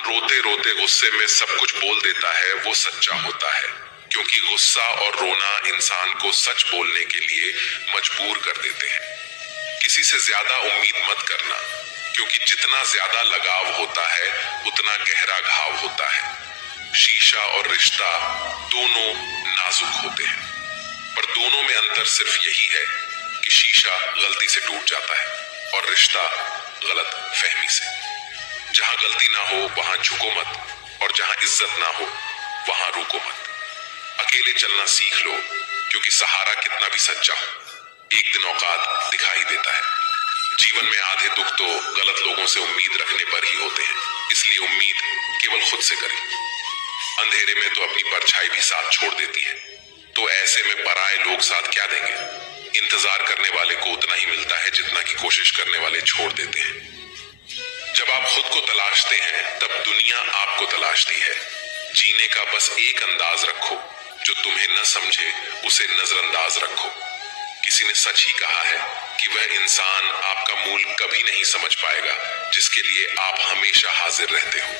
रोते रोते गुस्से में सब कुछ बोल देता है वो सच्चा होता है, क्योंकि गुस्सा और रोना इंसान को सच बोलने के लिए मजबूर कर देते हैं। किसी से ज्यादा उम्मीद मत करना, क्योंकि जितना ज्यादा लगाव होता है उतना गहरा घाव होता है। शीशा और रिश्ता दोनों नाजुक होते हैं, पर दोनों में अंतर सिर्फ यही है कि शीशा गलती से टूट जाता है और रिश्ता गलत फहमी से। जहां गलती ना हो वहां झुको मत, और जहां इज्जत ना हो वहां रुको मत। अकेले चलना सीख लो, क्योंकि सहारा कितना भी सच्चा हो एक दिन औकात दिखा ही देता है। जीवन में आधे दुख तो गलत लोगों से उम्मीद रखने पर ही होते हैं, इसलिए उम्मीद केवल खुद से करें। अंधेरे में तो अपनी परछाई भी साथ छोड़ देती है, तो ऐसे में पराए लोग साथ क्या देंगे। इंतजार करने वाले को उतना ही मिलता है जितना कि कोशिश करने वाले छोड़ देते हैं। जब आप खुद को तलाशते हैं तब दुनिया आपको तलाशती है। जीने का बस एक अंदाज रखो, जो तुम्हें न समझे उसे नजरअंदाज रखो। किसी ने सच ही कहा है कि वह इंसान आपका मूल कभी नहीं समझ पाएगा जिसके लिए आप हमेशा हाजिर रहते हो।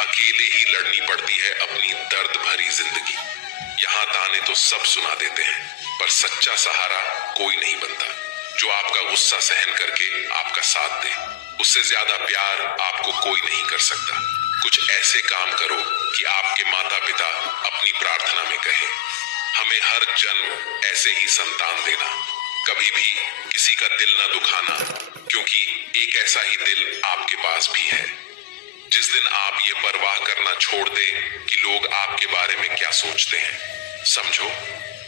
अकेले ही लड़नी पड़ती है अपनी दर्द भरी जिंदगी। यहाँ ताने तो सब सुना देते हैं, पर सच्चा सहारा कोई नहीं बनता जो आपका गुस्सा सहन करके आपका साथ दे। उससे ज्यादा प्यार आपको कोई नहीं कर सकता। कुछ ऐसे काम करो कि आपके माता पिता अपनी प्रार्थना में कहे, हमें हर जन्म ऐसे ही संतान देना। कभी भी किसी का दिल ना दुखाना, क्योंकि एक ऐसा ही दिल आपके पास भी है। जिस दिन आप ये परवाह करना छोड़ दें कि लोग आपके बारे में क्या सोचते हैं, समझो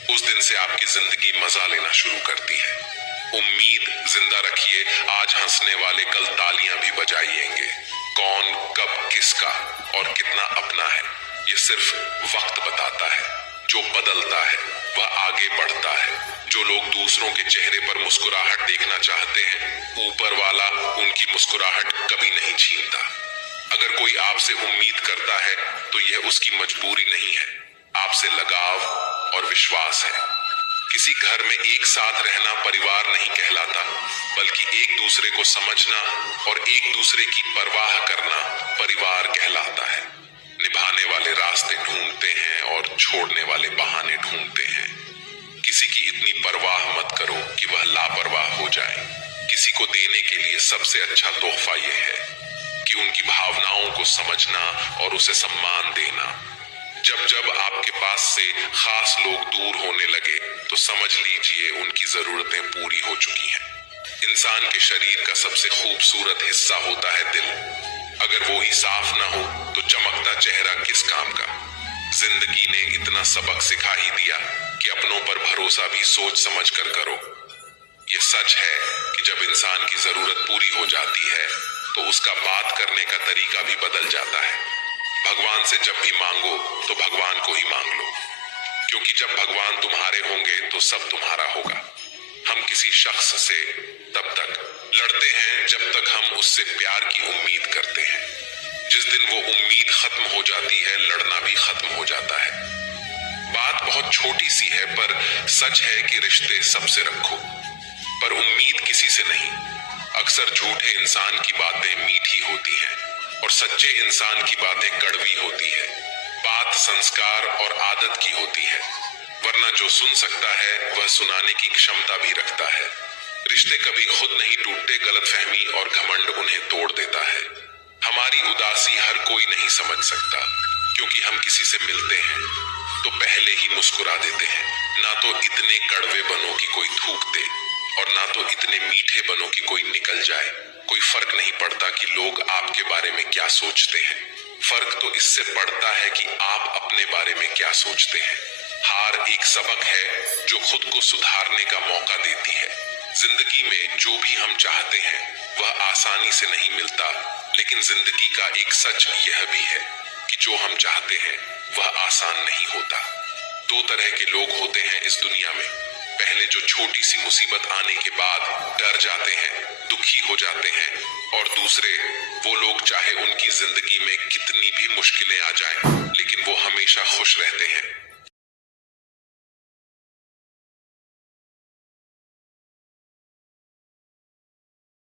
उस दिन से आपकी जिंदगी मजा लेना शुरू करती है। उम्मीद जिंदा रखिए, आज हंसने वाले कल तालियां भी बजाएंगे। कौन कब किसका और कितना अपना है ये सिर्फ वक्त बताता है। जो बदलता है वह आगे बढ़ता है। जो लोग दूसरों के चेहरे पर मुस्कुराहट देखना चाहते हैं, ऊपर वाला उनकी मुस्कुराहट कभी नहीं छीनता। अगर कोई आपसे उम्मीद करता है तो यह उसकी मजबूरी नहीं है, आपसे लगाव और विश्वास है। किसी घर में एक साथ रहना परिवार नहीं कहलाता, बल्कि एक दूसरे को समझना और एक दूसरे की परवाह करना परिवार कहलाता है। निभाने वाले रास्ते ढूंढते हैं और छोड़ने वाले बहाने ढूंढते हैं। किसी की इतनी परवाह मत करो कि वह लापरवाह हो जाए। किसी को देने के लिए सबसे अच्छा तोहफा यह है कि उनकी भावनाओं को समझना और उसे सम्मान देना। जब जब आपके पास से खास लोग दूर होने लगे तो समझ लीजिए उनकी जरूरतें पूरी हो चुकी हैं। इंसान के शरीर का सबसे खूबसूरत हिस्सा होता है दिल। अगर वो ही साफ ना हो तो चमकता चेहरा किस काम का। जिंदगी ने इतना सबक सिखा ही दिया कि अपनों पर भरोसा भी सोच समझ कर करो। ये सच है कि जब इंसान की जरूरत पूरी हो जाती है तो उसका बात करने का तरीका भी बदल जाता है। भगवान से जब भी मांगो तो भगवान को ही मांग लो, क्योंकि जब भगवान तुम्हारे होंगे तो सब तुम्हारा होगा। हम किसी शख्स से तब तक लड़ते हैं जब तक हम उससे प्यार की उम्मीद करते हैं। जिस दिन वो उम्मीद खत्म हो जाती है, लड़ना भी खत्म हो जाता है। बात बहुत छोटी सी है, पर सच है कि रिश्ते सबसे रखो, पर उम्मीद किसी से नहीं। अक्सर झूठे इंसान की बातें मीठी होती हैं और सच्चे इंसान की बातें कड़वी होती है। बात संस्कार और आदत की होती है, वरना जो सुन सकता है वह सुनाने की क्षमता भी रखता है। रिश्ते कभी खुद नहीं टूटते, गलतफहमी और घमंड उन्हें तोड़ देता है। हमारी उदासी हर कोई नहीं समझ सकता, क्योंकि हम किसी से मिलते हैं तो पहले ही मुस्कुरा देते हैं। ना तो इतने कड़वे बनो कि कोई थूक दे, और ना तो इतने मीठे बनो कि कोई निकल जाए। कोई फर्क नहीं पड़ता कि लोग आपके बारे में क्या सोचते हैं, फर्क तो इससे पड़ता है कि आप अपने बारे में क्या सोचते हैं। हार एक सबक है जो खुद को सुधारने का मौका देती है। जिंदगी में जो भी हम चाहते हैं वह आसानी से नहीं मिलता, लेकिन जिंदगी का एक सच यह भी है कि जो हम चाहते हैं वह आसान नहीं होता। दो तरह के लोग होते हैं इस दुनिया में। पहले जो छोटी सी मुसीबत आने के बाद डर जाते हैं, दुखी हो जाते हैं, और दूसरे वो लोग चाहे उनकी जिंदगी में कितनी भी मुश्किलें आ जाएं, लेकिन वो हमेशा खुश रहते हैं।